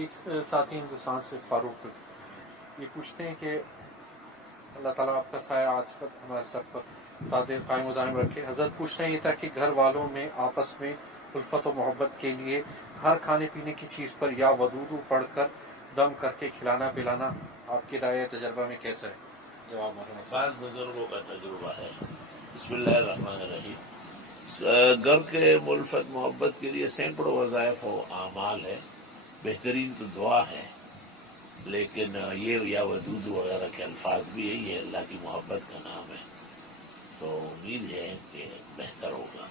ایک ساتھی ہندوستان سے فاروق یہ پوچھتے ہیں کہ اللہ تعالیٰ آپ کا سایہ عاطفت ہمارے سب پر قائم و دائم رکھے. حضرت پوچھتے ہیں یہ تھا کہ گھر والوں میں آپس میں الفت و محبت کے لیے ہر کھانے پینے کی چیز پر یا ودودو پڑھ کر دم کر کے کھلانا پلانا آپ کی رائے تجربہ میں کیسا ہے؟ جواب بعض بزرگوں کا تجربہ ہے. بسم اللہ الرحمن الرحیم. گھر کے الفت محبت کے لیے سینکڑوں وظائف و اعمال ہے. بہترین تو دعا ہے، لیکن یہ یا ودود وغیرہ کے الفاظ بھی یہی ہے، اللہ کی محبت کا نام ہے، تو امید ہے کہ بہتر ہوگا.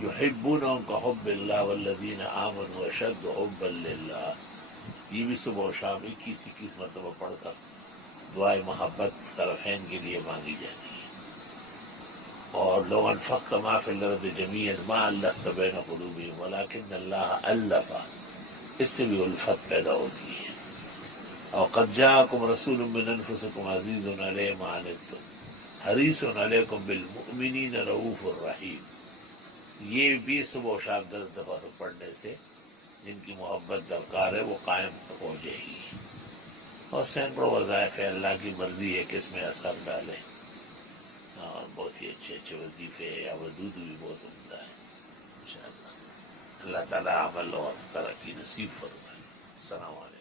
یحبونہم کحب اللہ والذین آمنوا اشد حبا للہ. یہ بھی صبح و شام 21 مرتبہ پڑھ کر دعائے محبت طرفین کے لیے مانگی جاتی ہے. اور لو انفقت ما فی الارض جمیعا ما الفت بین قلوبہم ولکن اللہ الف، اس سے بھی الفت پیدا ہوتی ہے. اور قد جاءکم رسول من انفسکم عزیز علیہ ما عنتم حریص علیکم بالمؤمنین رؤوف الرحیم. یہ بھی صبح و شام 10 دفعہ پڑھنے سے جن کی محبت درکار ہے وہ قائم ہو جائے گی. اور سینکڑوں وظائف ہے، اللہ کی مرضی ہے کہ اس میں اثر ڈالے. اور بہت ہی اچھے اچھے وظیفے یا ودود بھی بہت عمدہ ہے انشاءاللہ. اللہ تعالیٰ عمل اور ترقی نصیب فرمائے. السلام علیکم.